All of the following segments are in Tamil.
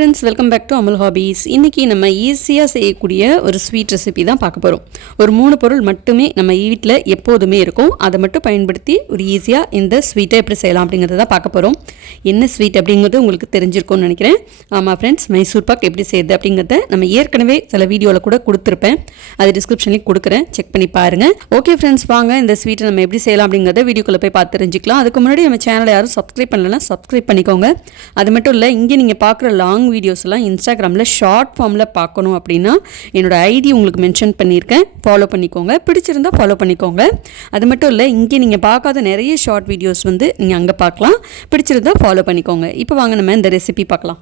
Friends, welcome back to Amul hobbies. இன்றைக்கி நம்ம ஈஸியாக செய்யக்கூடிய ஒரு ஸ்வீட் ரெசிபி தான் பார்க்க போகிறோம். ஒரு 3 பொருள் மட்டுமே நம்ம வீட்டில் எப்போதுமே இருக்கும். அதை மட்டும் பயன்படுத்தி ஒரு ஈஸியாக இந்த ஸ்வீட்டை எப்படி செய்யலாம் அப்படிங்கிறத தான் பார்க்க போகிறோம். என்ன ஸ்வீட் அப்படிங்கிறது உங்களுக்கு தெரிஞ்சிருக்கும்னு நினைக்கிறேன். ஆமாம் ஃப்ரெண்ட்ஸ், மைசூர் பாக் எப்படி செய்யுது அப்படிங்கிறத நம்ம ஏற்கனவே சில வீடியோவில் கூட கொடுத்துருப்பேன். அது டிஸ்கிரிப்ஷன்லேயும் கொடுக்குறேன், செக் பண்ணி பாருங்கள். ஓகே ஃப்ரெண்ட்ஸ், வாங்க இந்த ஸ்வீட்டை நம்ம எப்படி செய்யலாம் அப்படிங்கிறத வீடியோக்குள்ளே போய் பார்த்து தெரிஞ்சுக்கலாம். அதுக்கு முன்னாடி நம்ம சேனலை யாரும் சப்ஸ்கிரைப் பண்ணலன்னா சப்ஸ்கிரைப் பண்ணிக்கோங்க. அது மட்டும் இல்லை, இங்கே நீங்கள் பார்க்குற லாங் வீடியோஸ் எல்லாம் இன்ஸ்டாகிராமில் ஷார்ட் ஃபார்மில் பார்க்கணும் அப்படின்னா என்னோட ஐடி உங்களுக்கு மென்ஷன் பண்ணியிருக்கேன், ஃபாலோ பண்ணிக்கோங்க. பிடிச்சிருந்தால் ஃபாலோ பண்ணிக்கோங்க. அது மட்டும் இல்லை, இங்கே நீங்கள் பார்க்காத நிறைய ஷார்ட் வீடியோஸ் நீங்கள் அங்கே பார்க்கலாம். பிடிச்சிருந்தால் ஃபாலோ பண்ணிக்கோங்க. இப்போ வாங்க நம்ம இந்த ரெசிபி பார்க்கலாம்.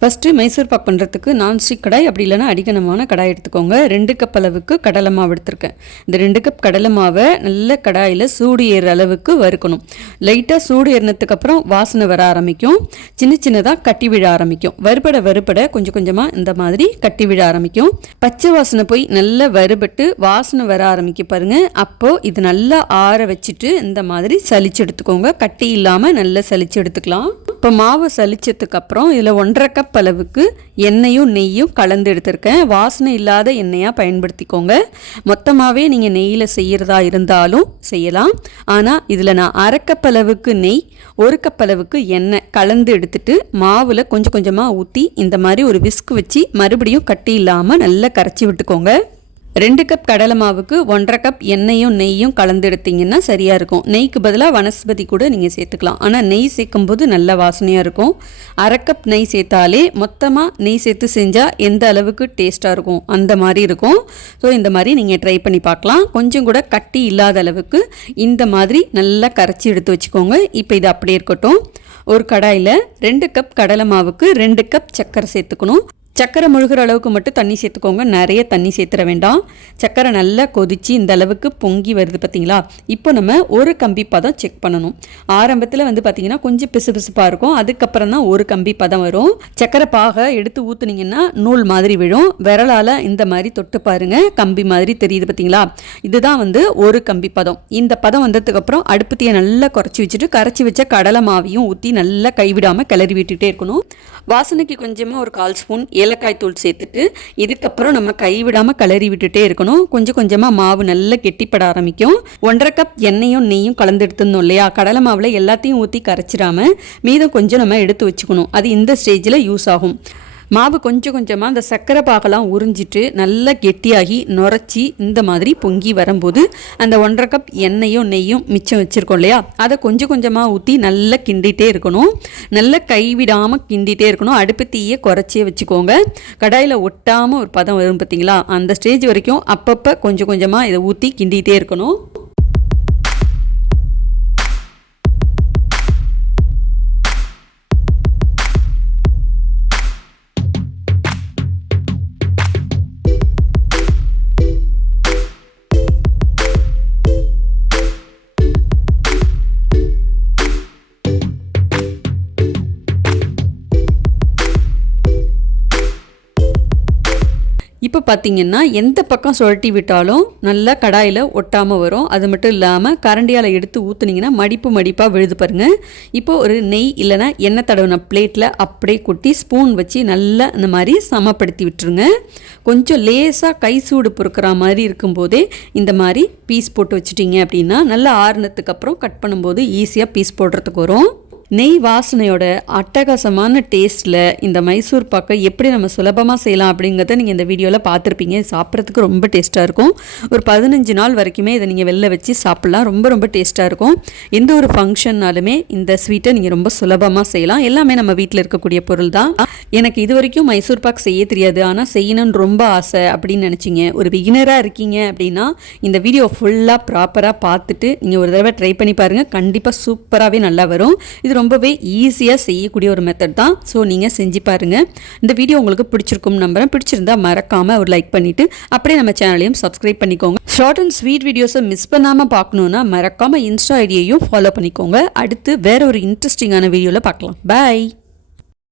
ஃபஸ்ட்டு மைசூர் பாக் பண்ணுறதுக்கு நான்ஸ்டிக் கடாய், அப்படி இல்லைனா அடிக்கனமான கடாய் எடுத்துக்கோங்க. 2 கப் அளவுக்கு கடலை மாவு எடுத்திருக்கேன். இந்த 2 கப் கடலை மாவை நல்ல கடாயில் சூடு ஏறுற அளவுக்கு வறுக்கணும். லைட்டாக சூடு ஏறினதுக்கப்புறம் வாசனை வர ஆரம்பிக்கும், சின்ன சின்னதாக கட்டி விழ ஆரம்பிக்கும். வறுபட கொஞ்சம் கொஞ்சமாக இந்த மாதிரி கட்டி விழ ஆரம்பிக்கும். பச்சை வாசனை போய் நல்லா வறுபட்டு வாசனை வர ஆரம்பிக்க பாருங்கள். அப்போது இது நல்லா ஆற வச்சுட்டு இந்த மாதிரி சலிச்சு எடுத்துக்கோங்க. கட்டி இல்லாமல் நல்லா சலிச்சு எடுத்துக்கலாம். இப்போ மாவு சலிச்சதுக்கப்புறம் இதில் 1.5 கப் அளவுக்கு எண்ணெயும் நெய்யும் கலந்து எடுத்திருக்கேன். வாசனை இல்லாத எண்ணெயாக பயன்படுத்திக்கோங்க. மொத்தமாகவே நீங்கள் நெய்யில் செய்கிறதா இருந்தாலும் செய்யலாம். ஆனால் இதில் நான் 1/2 கப் அளவுக்கு நெய், 1 கப் அளவுக்கு எண்ணெய் கலந்து எடுத்துட்டு மாவில் கொஞ்சம் கொஞ்சமாக ஊற்றி இந்த மாதிரி ஒரு விஸ்க் வச்சு மறுபடியும் கட்டி இல்லாமல் நல்லா கரைச்சி விட்டுக்கோங்க. 2 கப் கடலை மாவுக்கு 1.5 கப் எண்ணெயும் நெய்யும் கலந்து எடுத்திங்கன்னா சரியாக இருக்கும். நெய்க்கு பதிலாக வனஸ்பதி கூட நீங்கள் சேர்த்துக்கலாம். ஆனால் நெய் சேர்க்கும்போது நல்ல வாசனையாக இருக்கும். 1/2 கப் நெய் சேர்த்தாலே மொத்தமாக நெய் சேர்த்து செஞ்சால் எந்த அளவுக்கு டேஸ்ட்டாக இருக்கும் அந்த மாதிரி இருக்கும். ஸோ இந்த மாதிரி நீங்கள் ட்ரை பண்ணி பார்க்கலாம். கொஞ்சம் கூட கட்டி இல்லாத அளவுக்கு இந்த மாதிரி நல்லா கரைச்சி எடுத்து வச்சுக்கோங்க. இப்போ இது அப்படியே இருக்கட்டும். ஒரு கடாயில் 2 கப் கடலை மாவுக்கு 2 கப் சர்க்கரை சேர்த்துக்கணும். சர்க்கரை முழுகிற அளவுக்கு மட்டும் தண்ணி சேர்த்துக்கோங்க, நிறைய தண்ணி சேர்த்துற வேண்டாம். சர்க்கரை நல்லா கொதித்து இந்த அளவுக்கு பொங்கி வருது பார்த்தீங்களா? இப்போ நம்ம ஒரு கம்பி பதம் செக் பண்ணணும். ஆரம்பத்தில் பார்த்திங்கன்னா கொஞ்சம் பிசுபிசுப்பாக இருக்கும். அதுக்கப்புறம் தான் ஒரு கம்பி பதம் வரும். சர்க்கரை பாகை எடுத்து ஊற்றுனீங்கன்னா நூல் மாதிரி விழும். விரலால் இந்த மாதிரி தொட்டு பாருங்கள், கம்பி மாதிரி தெரியுது பார்த்தீங்களா? இதுதான் ஒரு கம்பி பதம். இந்த பதம் வந்ததுக்கப்புறம் அடுப்புத்தையை நல்லா குறைச்சி வச்சுட்டு கரைச்சி வச்ச கடலை மாவையும் ஊற்றி நல்லா கைவிடாமல் கிளறி விட்டுகிட்டே இருக்கணும். வாசனைக்கு கொஞ்சமாக ஒரு 1/4 ஸ்பூன் ஏலக்காய் தூள் சேர்த்துட்டு இதுக்கப்புறம் நம்ம கைவிடாமல் கிளறி விட்டுட்டே இருக்கணும். கொஞ்சம் கொஞ்சமாக மாவு நல்லா கெட்டிப்பட ஆரம்பிக்கும். 1.5 கப் எண்ணெயும் நெய்யும் கலந்து எடுத்துருந்தோம் இல்லையா? கடலை மாவில் எல்லாத்தையும் ஊற்றி கரைச்சிடாமல் மீதம் கொஞ்சம் நம்ம எடுத்து வச்சுக்கணும். அது இந்த ஸ்டேஜில் யூஸ் ஆகும். மாவு கொஞ்சம் கொஞ்சமாக அந்த சர்க்கரை பாகெல்லாம் உறிஞ்சிட்டு நல்லா கெட்டியாகி நுரைச்சி இந்த மாதிரி பொங்கி வரும்போது அந்த 1.5 கப் எண்ணெயும் நெய்யும் மிச்சம் வச்சுருக்கோம் இல்லையா? அதை கொஞ்சம் கொஞ்சமாக ஊற்றி நல்லா கிண்டிகிட்டே இருக்கணும். நல்லா கைவிடாமல் கிண்டிகிட்டே இருக்கணும். அடுப்பு தீயை குறைச்சே வச்சுக்கோங்க. கடாயில் ஒட்டாமல் ஒரு பதம் வரும் பார்த்தீங்களா? அந்த ஸ்டேஜ் வரைக்கும் அப்பப்போ கொஞ்சம் கொஞ்சமாக இதை ஊற்றி கிண்டிகிட்டே இருக்கணும். இப்போ பார்த்திங்கன்னா எந்த பக்கம் சுழட்டி விட்டாலும் நல்லா கடாயில் ஒட்டாமல் வரும். அது மட்டும் இல்லாமல் கரண்டியால் எடுத்து ஊற்றுனீங்கன்னா மடிப்பாக விழுது பாருங்கள். இப்போது ஒரு நெய் இல்லைனா எண்ணெய் தடவின பிளேட்டில் அப்படியே கொட்டி ஸ்பூன் வச்சு நல்லா இந்த மாதிரி சமப்படுத்தி விட்டுருங்க. கொஞ்சம் லேசாக கை சூடு பொறுக்கிற மாதிரி இருக்கும்போதே இந்த மாதிரி பீஸ் போட்டு வச்சுட்டிங்க அப்படின்னா நல்லா ஆறுனதுக்கு அப்புறம் கட் பண்ணும்போது ஈஸியாக பீஸ் போடுறதுக்கு வரும். நெய் வாசனையோட அட்டகாசமான டேஸ்ட்டில் இந்த மைசூர் பாக்கை எப்படி நம்ம சுலபமாக செய்யலாம் அப்படிங்கிறத நீங்கள் இந்த வீடியோவில் பார்த்துருப்பீங்க. சாப்பிட்றதுக்கு ரொம்ப டேஸ்ட்டாக இருக்கும். ஒரு 15 நாள் வரைக்குமே இதை நீங்கள் வெளில வச்சு சாப்பிட்லாம். ரொம்ப ரொம்ப டேஸ்ட்டாக இருக்கும். எந்த ஒரு ஃபங்க்ஷன்னாலுமே இந்த ஸ்வீட்டை நீங்கள் ரொம்ப சுலபமாக செய்யலாம். எல்லாமே நம்ம வீட்டில் இருக்கக்கூடிய பொருள் தான். எனக்கு இது வரைக்கும் மைசூர் பாக் செய்ய தெரியாது, ஆனால் செய்யணும்னு ரொம்ப ஆசை அப்படின்னு நினச்சிங்க, ஒரு பிகினராக இருக்கீங்க அப்படின்னா இந்த வீடியோ ஃபுல்லாக ப்ராப்பராக பார்த்துட்டு நீங்கள் ஒரு தடவை ட்ரை பண்ணி பாருங்கள். கண்டிப்பாக சூப்பராகவே நல்லா வரும். இது ரொம்பவே ஈஸியாக செய்யக்கூடிய ஒரு மெத்தட் தான். ஸோ நீங்கள் செஞ்சு பாருங்கள். இந்த வீடியோ உங்களுக்கு பிடிச்சிருக்கும் நம்புறேன். பிடிச்சிருந்தால் மறக்காமல் ஒரு லைக் பண்ணிவிட்டு அப்படியே நம்ம சேனலையும் சப்ஸ்கிரைப் பண்ணிக்கோங்க. ஷார்ட் அண்ட் ஸ்வீட் வீடியோஸை மிஸ் பண்ணாமல் பார்க்கணுன்னா மறக்காமல் இன்ஸ்டா ஐடியையும் ஃபாலோ பண்ணிக்கோங்க. அடுத்து வேற ஒரு இன்ட்ரெஸ்டிங்கான வீடியோவில் பார்க்கலாம். பாய்.